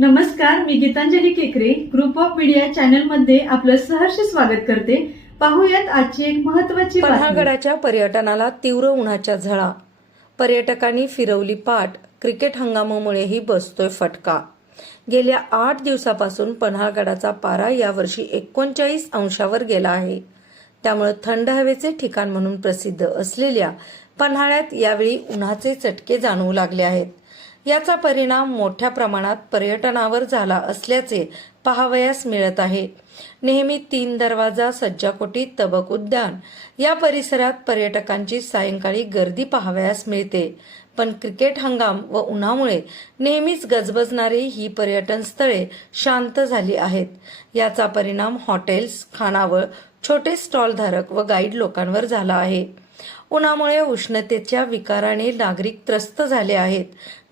नमस्कार, मी गीतांजली केकरे group of media channel मध्ये आपलं सहर्ष स्वागत करते। पाहूयात आजची एक महत्त्वाची बातमी। पन्हाळगडाच्या पर्यटनाला तीव्र उन्हाच्या झळा, पर्यटकांनी फिरवली पाठ, क्रिकेट हंगामामुळेही बसतोय फटका। गेल्या 8 दिवसापासून पन्हाळगडाचा पारा यावर्षी 39 अंशावर गेला आहे। त्यामुळे थंड हवेचे ठिकाण म्हणून प्रसिद्ध असलेल्या पन्हाळ्यात यावेळी उन्हाचे चटके जाणवू लागले आहेत। याचा परिणाम मोठ्या प्रमाणात पर्यटनावर झाला असल्याचे पाहावयास मिळत आहे। नेहमी 3 दरवाजा, सज्जाकोटी, तबक उद्यान या परिसरात पर्यटकांची सायंकाळी गर्दी पाहावयास मिळते, पण क्रिकेट हंगाम व उन्हामुळे नेहमीच गजबजणारी ही पर्यटन स्थळे शांत झाली आहेत। याचा परिणाम हॉटेल्स, खानावळ, छोटे स्टॉलधारक व गाईड लोकांवर झाला आहे। उन्हामुळे उष्णतेच्या विकाराने नागरिक त्रस्त झाले आहेत।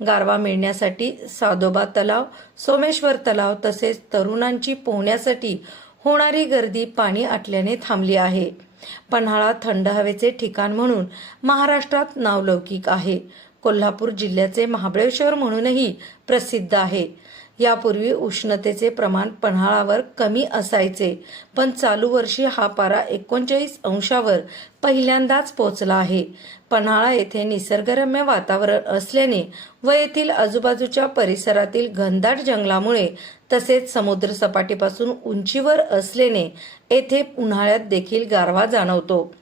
गारवा मिळण्यासाठी सादोबा तलाव, सोमेश्वर तलाव तसेच तरुणांची पोहण्यासाठी होणारी गर्दी पाणी आटल्याने थांबली आहे। पन्हाळा थंड हवेचे ठिकाण म्हणून महाराष्ट्रात नावलौकिक आहे। कोल्हापूर जिल्ह्याचे महाबळेश्वर म्हणूनही प्रसिद्ध आहे। यापूर्वी उष्णतेचे प्रमाण पन्हाळावर कमी असायचे, पण चालू वर्षी हा पारा 39 अंशावर पहिल्यांदाच पोहोचला आहे। पन्हाळा येथे निसर्गरम्य वातावरण असल्याने व येथील आजूबाजूच्या परिसरातील घनदाट जंगलामुळे तसेच समुद्र सपाटीपासून उंचीवर असल्याने येथे उन्हाळ्यात देखील गारवा जाणवतो।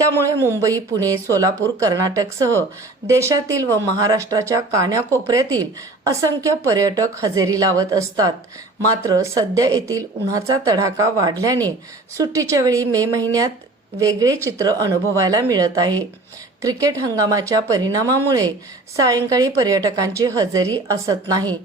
त्यामुळे मुंबई, पुणे, सोलापूर, कर्नाटकसह देशातील व महाराष्ट्राच्या कानाकोपऱ्यातील असंख्य पर्यटक हजेरी लावत असतात। मात्र सध्या येथील उन्हाचा तडाखा वाढल्याने सुट्टीच्या वेळी मे महिन्यात वेगळे चित्र अनुभवायला मिळत आहे। क्रिकेट हंगामाच्या परिणामामुळे सायंकाळी पर्यटकांची हजेरी असत नाही।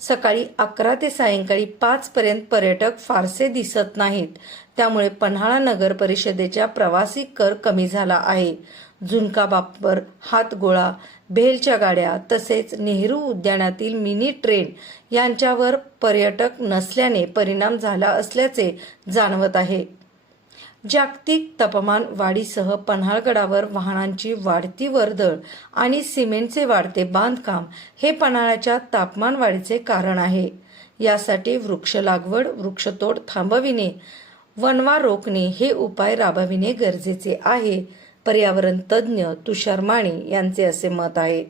सकाळी 11 ते सायंकाळी 5 पर्यंत पर्यटक फारसे दिसत नाहीत। त्यामुळे पन्हाळा नगर परिषदेच्या प्रवासी कर कमी झाला आहे। झुणका भाकर, हातगोळा, भेलच्या गाड्या तसेच नेहरू उद्यानातील मिनी ट्रेन यांच्यावर पर्यटक नसल्याने परिणाम झाला असल्याचे जाणवत आहे। जागतिक तापमान वाढीसह पन्हाळगडावर वाहनांची वाढती वर्दळ आणि सिमेंटचे वाढते बांधकाम हे पन्हाळ्याच्या तापमान वाढीचे कारण आहे। यासाठी वृक्ष लागवड, वृक्षतोड थांबविणे, वणवा रोखणे हे उपाय राबविणे गरजेचे आहे, पर्यावरण तज्ज्ञ तुषार माने यांचे असे मत आहे।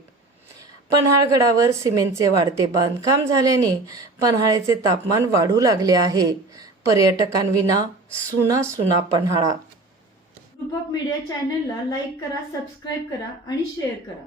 पन्हाळगडावर सिमेंटचे वाढते बांधकाम झाल्याने पन्हाळ्याचे तापमान वाढू लागले आहे। पर्यटकांविना सुना सुना पन्हाळा। ग्रुप ऑफ मीडिया चॅनलला लाईक करा, सबस्क्राईब करा आणि शेअर करा।